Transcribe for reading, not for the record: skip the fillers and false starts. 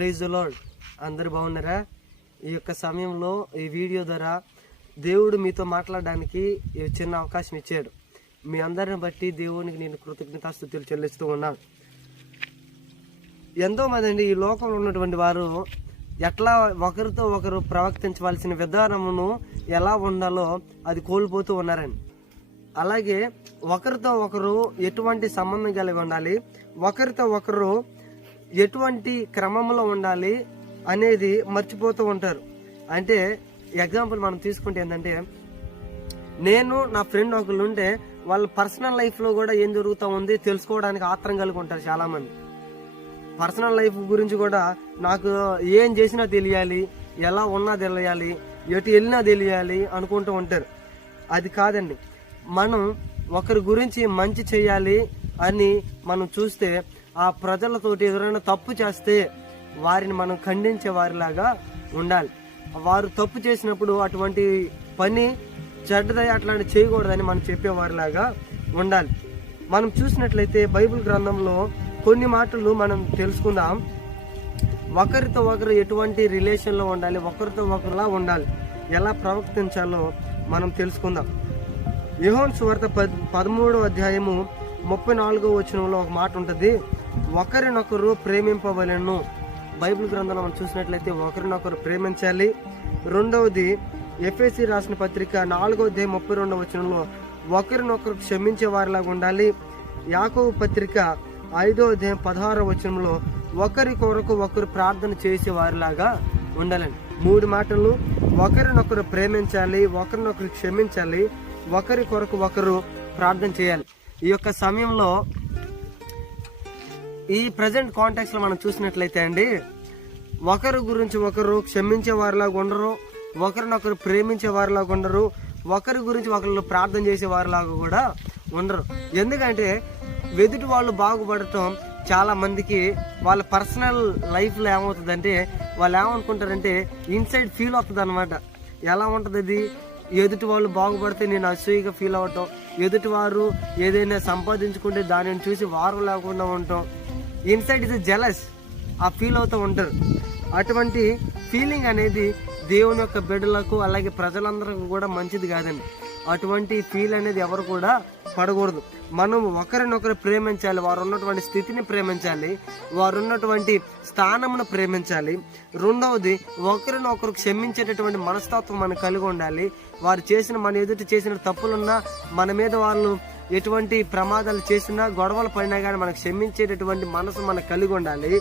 Praise the lord. అందరు బాగున్నారా? ఈ యొక్క సమయంలో ఈ వీడియో ద్వారా దేవుడు మీతో మాట్లాడడానికి చిన్న అవకాశం ఇచ్చాడు. మీ అందరిని బట్టి దేవునికి నేను కృతజ్ఞతాస్తుతులు చెల్లిస్తూ ఉన్నాను. ఎంతో మంది ఈ లోకంలో ఉన్నటువంటి వారు ఎట్లా ఒకరితో ఒకరు ప్రవర్తించవలసిన విధానమును ఎలా ఉండాలో అది కోల్పోతూ ఉన్నారని, అలాగే ఒకరితో ఒకరు ఎటువంటి సంబంధం కలిగి ఉండాలి, ఒకరితో ఒకరు ఎటువంటి క్రమంలో ఉండాలి అనేది మర్చిపోతూ ఉంటారు. అంటే ఎగ్జాంపుల్ మనం తీసుకుంటే ఏంటంటే, నేను నా ఫ్రెండ్ ఒకళ్ళు ఉంటే వాళ్ళ పర్సనల్ లైఫ్లో కూడా ఏం జరుగుతూ ఉంది తెలుసుకోవడానికి ఆత్రం కలిగి ఉంటారు. చాలామంది పర్సనల్ లైఫ్ గురించి కూడా నాకు ఏం చేసినా తెలియాలి, ఎలా ఉన్నా తెలియాలి, ఎటు వెళ్ళినా తెలియాలి అనుకుంటూ ఉంటారు. అది కాదండి. మనం ఒకరి గురించి మంచి చేయాలి అని మనం చూస్తే ఆ ప్రజలతోటి ఎవరైనా తప్పు చేస్తే వారిని మనం ఖండించే వారిలాగా ఉండాలి. వారు తప్పు చేసినప్పుడు అటువంటి పని చెడ్డదై అట్లాంటి చేయకూడదని మనం చెప్పేవారిలాగా ఉండాలి. మనం చూసినట్లయితే బైబిల్ గ్రంథంలో కొన్ని మాటలు మనం తెలుసుకుందాం. ఒకరితో ఒకరు ఎటువంటి రిలేషన్లో ఉండాలి, ఒకరితో ఒకరులా ఉండాలి, ఎలా ప్రవర్తించాలో మనం తెలుసుకుందాం. యోహాను సువార్త 13వ అధ్యాయము 34వ వచనంలో ఒక మాట ఉంటుంది, ఒకరినొకరు ప్రేమింపవలెను. బైబిల్ గ్రంథంలో మనం చూసినట్లయితే ఒకరినొకరు ప్రేమించాలి. రెండవది ఎఫెసీ రాసిన పత్రిక 4వ అధ్యాయం 32వ వచనంలో ఒకరినొకరు క్షమించే వారిలాగా ఉండాలి. యాకోబు పత్రిక 5వ అధ్యాయం 16వ వచనంలో ఒకరి కొరకు ఒకరు ప్రార్థన చేసే వారిలాగా ఉండాలని. 3 మాటలు: ఒకరినొకరు ప్రేమించాలి, ఒకరినొకరు క్షమించాలి, ఒకరి కొరకు ఒకరు ప్రార్థన చేయాలి. ఈ యొక్క సమయంలో ఈ ప్రజెంట్ కాంటాక్ట్స్ లో మనం చూసినట్లయితే అండి, ఒకరి గురించి ఒకరు క్షమించే వారిలాగా ఉండరు, ఒకరినొకరు ప్రేమించే వారిలాగా ఉండరు, ఒకరి గురించి ఒకరు ప్రార్థన చేసే వారిలాగా కూడా ఉండరు. ఎందుకంటే ఎదుటి వాళ్ళు బాగుపడటం చాలా మందికి వాళ్ళ పర్సనల్ లైఫ్లో ఏమవుతుందంటే, వాళ్ళు ఏమనుకుంటారంటే ఇన్సైడ్ ఫీల్ అవుతుంది అనమాట. ఎలా ఉంటుంది అది? ఎదుటి వాళ్ళు బాగుపడితే నేను అసూయగా ఫీల్ అవటం, ఎదుటి వారు ఏదైనా సంపాదించుకుంటే దానిని చూసి వారు లేకుండా ఉండటం, ఇన్సైడ్ ఇస్ జెలస్, ఆ ఫీల్ అవుతూ ఉంటారు. అటువంటి ఫీలింగ్ అనేది దేవుని యొక్క బిడ్డలకు అలాగే ప్రజలందరికీ కూడా మంచిది కాదండి. అటువంటి ఫీల్ అనేది ఎవరు కూడా పడకూడదు. మనం ఒకరినొకరు ప్రేమించాలి, వారు ఉన్నటువంటి స్థితిని ప్రేమించాలి, వారు ఉన్నటువంటి స్థానమును ప్రేమించాలి. రెండవది, ఒకరినొకరు క్షమించేటటువంటి మనస్తత్వం మనకు కలిగి ఉండాలి. వారు చేసిన మన ఎదుటి చేసిన తప్పులున్నా, మన మీద వాళ్ళు ఎటువంటి ప్రమాదాలు చేసినా, గొడవలు పడినా కానీ మనకు క్షమించేటటువంటి మనసు మనకు కలిగి ఉండాలి.